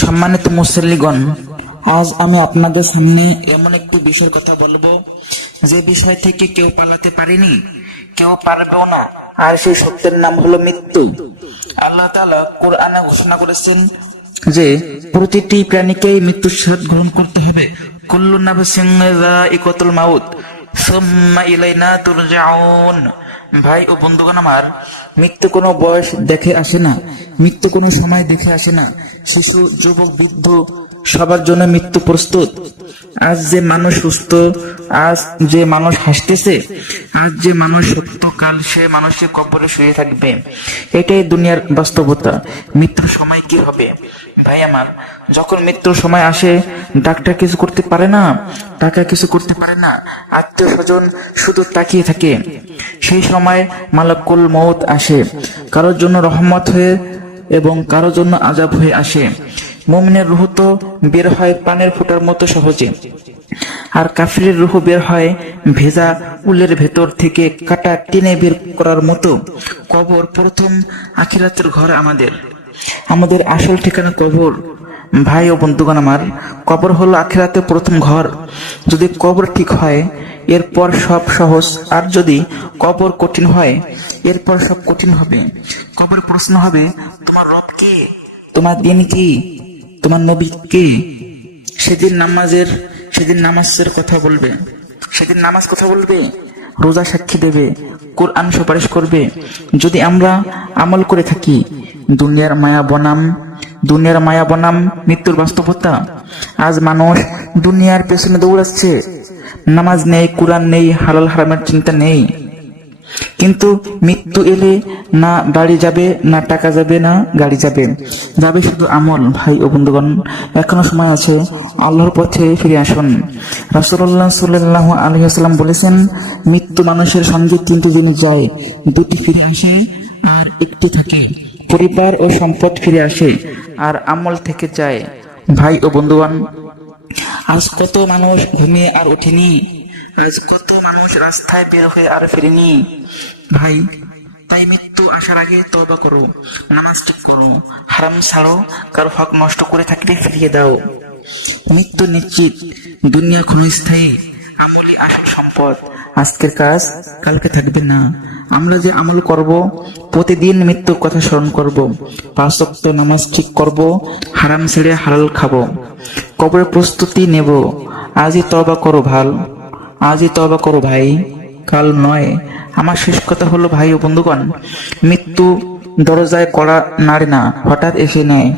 সম্মানিত মুসল্লিগণ, আজ আমি আপনাদের সামনে এমন একটি বিষয়ের কথা বলবো যে বিষয় থেকে কেউ পালাতে পারেনি, কেউ পারবেও না। আর সেই সত্যের নাম হলো মৃত্যু। আল্লাহ তাআলা কোরআনে ঘোষণা করেছেন যে প্রতিটি প্রাণীকেই মৃত্যুর স্বাদ গ্রহণ করতে হবে। কুল্লু নাফসিন যায়িকাতুল মাউত সুম্মা ইলাইনা তুরজাউন। ভাই ও বন্ধুগণ আমার, মৃত্যু কোনো বয়স দেখে আসে না, মৃত্যু কোনো সময় দেখে আসে না। শিশু, যুবক, বৃদ্ধ সবার জন্য মৃত্যু প্রস্তুত। আজ যে মানুষ সুস্থ, আজ যে মানুষ হাসতেছে, আজ যে মানুষ সত্য, কাল সে মানুষের কবরে শুয়ে থাকবে। এটাই দুনিয়ার বাস্তবতা। মৃত্যুর সময় কি হবে? ভাই আমার, যখন মৃত্যুর সময় আসে, ডাক্তার কিছু করতে পারে না, টাকা কিছু করতে পারে না, আত্মীয় স্বজন শুধু তাকিয়ে থাকে। সেই সময় মালাকুল মউত আসে, কারোর জন্য রহমত হয়ে এবং কারোর জন্য আযাব হয়ে আসে। মুমিনের রূহ তো বের হয় পানের ফোঁটার মতো সহজে, আর কাফিরের রূহ বের হয় ভেজা উলের ভেতর থেকে কাটা টেনে বের করার মতো। কবর প্রথম আখিরাতের ঘর। আমাদের আসল ঠিকানা কবর। ভাই ও বন্ধুগণ আমার, কবর হলো আখিরাতের প্রথম ঘর। যদি কবর ঠিক হয়, এরপর সব সহজ, আর যদি কবর কঠিন হয়, এরপর সব কঠিন হবে। কবর প্রশ্ন হবে, তোমার রব কে, তোমার দিন কি, তোমার নবী কে। সেদিন নামাজের কথা বলবে, সেদিন নামাজ কথা বলবে, রোজা সাক্ষী দেবে, কোরআন সুপারিশ করবে। যদি আমরা আমল করে থাকি। দুনিয়ার মায়া বনাম মৃত্যুর বাস্তবতা। আজ মানুষ দুনিয়ার পেছনে দৌড়াচ্ছে, নামাজ নেই, কোরআন নেই, হালাল হারামের চিন্তা নেই। কিন্তু মৃত্যু এলে না বাড়ি যাবে, না টাকা যাবে, না গাড়ি যাবে, যাবে শুধু আমল। ভাই ও বন্ধুগণ, এখনো সময় আছে, আল্লাহর পথে ফিরে আসুন। রাসূলুল্লাহ সাল্লাল্লাহু আলাইহি ওয়াসাল্লাম বলেছেন, মৃত্যু মানুষের সঙ্গে তিনটি জিনিস যায়, দুটি ফিরে আসে আর একটি থাকে। পরিবার ও সম্পদ ফিরে আসে আর আমল থেকে যায়। ভাই ও বন্ধুগণ, আজ কত মানুষ ঘুমিয়ে আর ওঠেনি, আজ কত মানুষ রাস্তায় বের হয়ে আর ফিরেনি। ভাই, তাই মৃত্যু আসার আগে তওবা করো, নামাজ ঠিক করো, হারাম ছাড়ো, কারো হক নষ্ট করে থাকলে ফিরিয়ে দাও। মৃত্যু নিশ্চিত, দুনিয়া ক্ষণস্থায়ী, আমলই আসল সম্পদ। আজকের কাজ কালকে থাকবে না। আমরা যে আমল করব, প্রতিদিন মৃত্যুর কথা স্মরণ করব, 5 ওয়াক্ত নামাজ ঠিক করব, হারাম ছেড়ে হালাল খাবো, কবরের প্রস্তুতি নেব। আজই তওবা করো ভাই, কাল নয়। আমার শেষ কথা হলো, ভাই ও বন্ধুগণ, মৃত্যু দরজায় কড়া নাড়ে না, হঠাৎ এসে নেয়।